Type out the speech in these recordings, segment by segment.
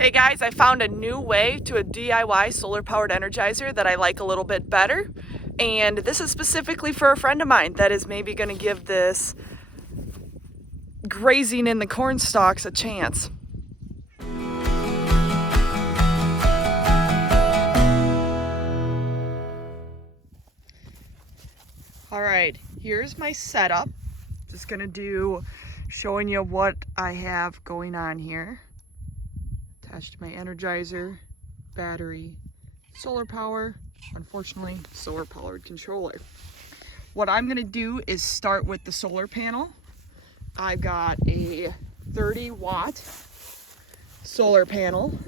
Hey guys, I found a new way to a DIY solar powered Energizer that I like a little bit better. And this is specifically for a friend of mine that is maybe going to give this grazing in the corn stalks a chance. Alright, here's my setup. Just going to do showing you what I have going on here. Attached my Energizer, battery, solar power, unfortunately solar powered controller. What I'm gonna do is start with the solar panel. I've got a 30-watt solar panel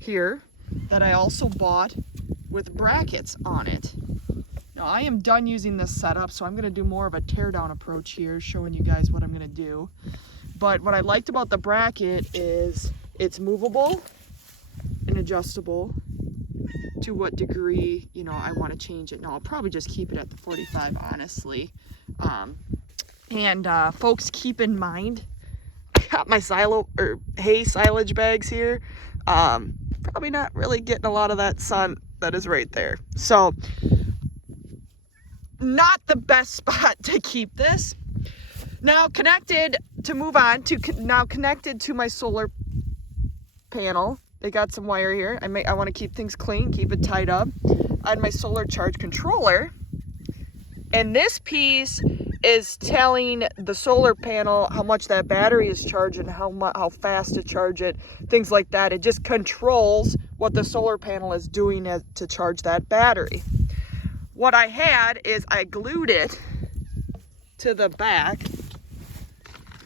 here that I also bought with brackets on it. Now I am done using this setup, so I'm gonna do more of a teardown approach here, showing you guys what I'm gonna do. But what I liked about the bracket is it's movable and adjustable to what degree, I want to change it. Now, I'll probably just keep it at the 45, honestly. Folks, keep in mind, I got my hay silage bags here. Probably not really getting a lot of that sun that is right there. So, not the best spot to keep this. Now, connected to my solar panel. They got some wire here. I want to keep things clean, keep it tied up. On my solar charge controller, and this piece is telling the solar panel how much that battery is charging, how fast to charge it, things like that. It just controls what the solar panel is doing to charge that battery. What I had is I glued it to the back,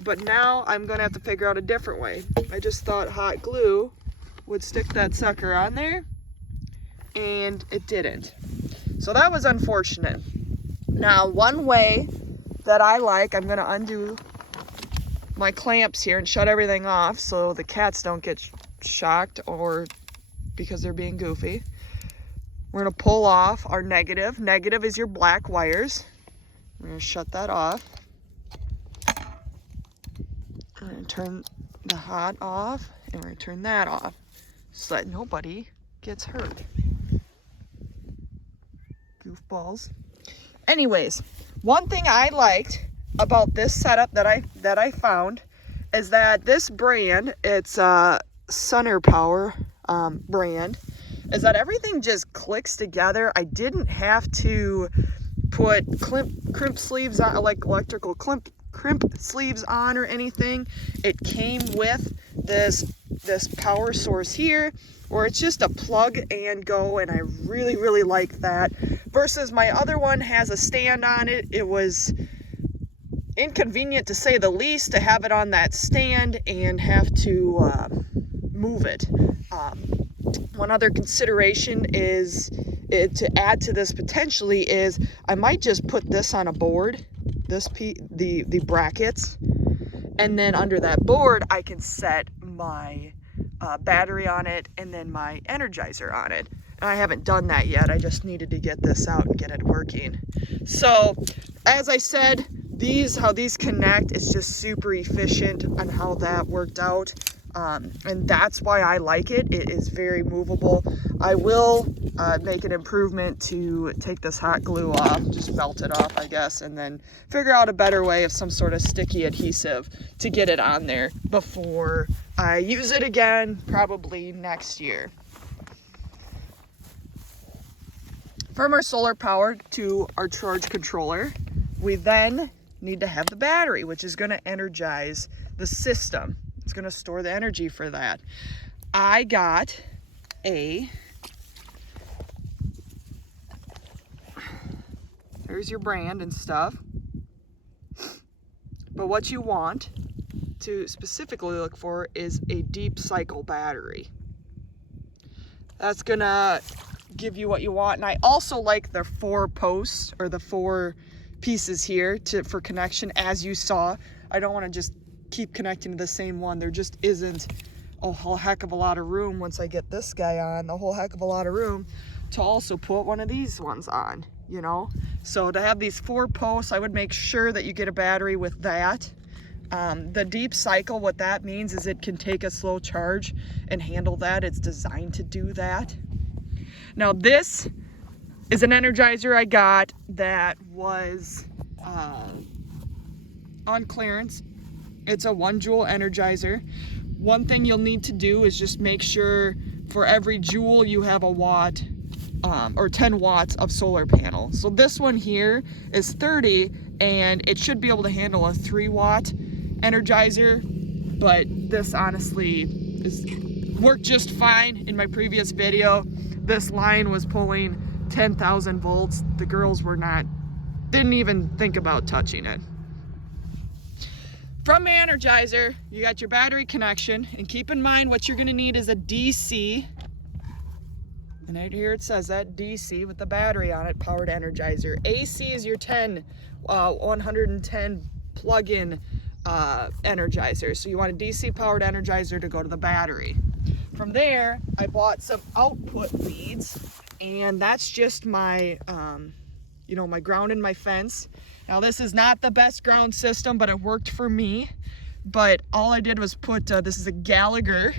but now I'm gonna have to figure out a different way. I just thought hot glue would stick that sucker on there, and it didn't. So that was unfortunate. Now, one way that I like, I'm gonna undo my clamps here and shut everything off so the cats don't get shocked or because they're being goofy. We're gonna pull off our negative. Negative is your black wires. We're gonna shut that off. We're going to turn the hot off, and we're going to turn that off so that nobody gets hurt. Goofballs. Anyways, one thing I liked about this setup that I found is that this brand, it's Sunner Power brand, is that everything just clicks together. I didn't have to put crimp sleeves on, like electrical crimp sleeves on or anything. It came with this power source here, where it's just a plug and go, and I really like that. Versus my other one has a stand on it. It was inconvenient to say the least to have it on that stand and have to move it. One other consideration is to add to this potentially is I might just put this on a board, the brackets, and then under that board I can set my battery on it and then my Energizer on it. And I haven't done that yet. I just needed to get this out and get it working. So as I said, how these connect is just super efficient on how that worked out. And that's why I like it. It is very movable. I will make an improvement to take this hot glue off, just melt it off, I guess, and then figure out a better way of some sort of sticky adhesive to get it on there before I use it again, probably next year. From our solar power to our charge controller, we then need to have the battery, which is going to energize the system. It's going to store the energy for that. I got there's your brand and stuff. But what you want to specifically look for is a deep cycle battery. That's going to give you what you want. And I also like the 4 posts or the 4 pieces here for connection. As you saw, I don't want to just keep connecting to the same one. There just isn't a whole heck of a lot of room once I get this guy on, a whole heck of a lot of room to also put one of these ones on, So to have these 4 posts, I would make sure that you get a battery with that. The deep cycle, what that means is it can take a slow charge and handle that. It's designed to do that. Now this is an Energizer I got that was on clearance. It's a 1 joule Energizer. One thing you'll need to do is just make sure for every joule you have a watt or 10 watts of solar panel. So this one here is 30 and it should be able to handle a 3 watt Energizer, but this honestly worked just fine. In my previous video, this line was pulling 10,000 volts. The girls didn't even think about touching it. From Energizer, you got your battery connection, and keep in mind what you're gonna need is a DC. And right here it says that DC with the battery on it, powered Energizer. AC is your 110 plug-in Energizer. So you want a DC powered Energizer to go to the battery. From there, I bought some output leads, and that's just my, my ground and my fence. Now this is not the best ground system, but it worked for me. But all I did was put, this is a Gallagher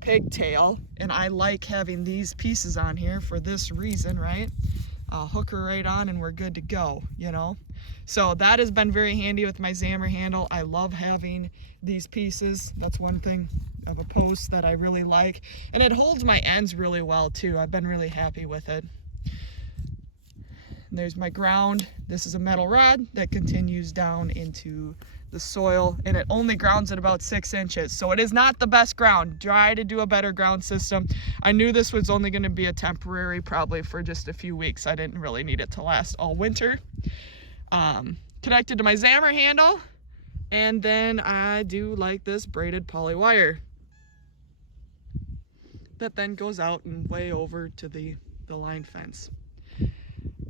pigtail, and I like having these pieces on here for this reason, right? I'll hook her right on and we're good to go, So that has been very handy with my Zammer handle. I love having these pieces. That's one thing of a post that I really like. And it holds my ends really well too. I've been really happy with it. And there's my ground. This is a metal rod that continues down into the soil, and it only grounds at about 6 inches. So it is not the best ground. Try to do a better ground system. I knew this was only going to be a temporary, probably for just a few weeks. I didn't really need it to last all winter. Connected to my Zammer handle, and then I do like this braided poly wire that then goes out and way over to the line fence.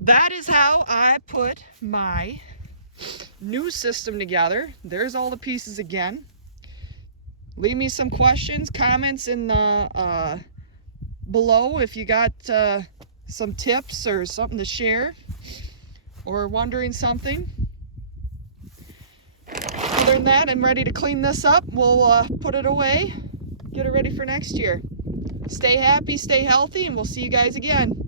That is how I put my new system together. There's all the pieces again. Leave me some questions, comments in the below if you got some tips or something to share or wondering something. Other than that, I'm ready to clean this up. We'll put it away, get it ready for next year. Stay happy, stay healthy, and we'll see you guys again.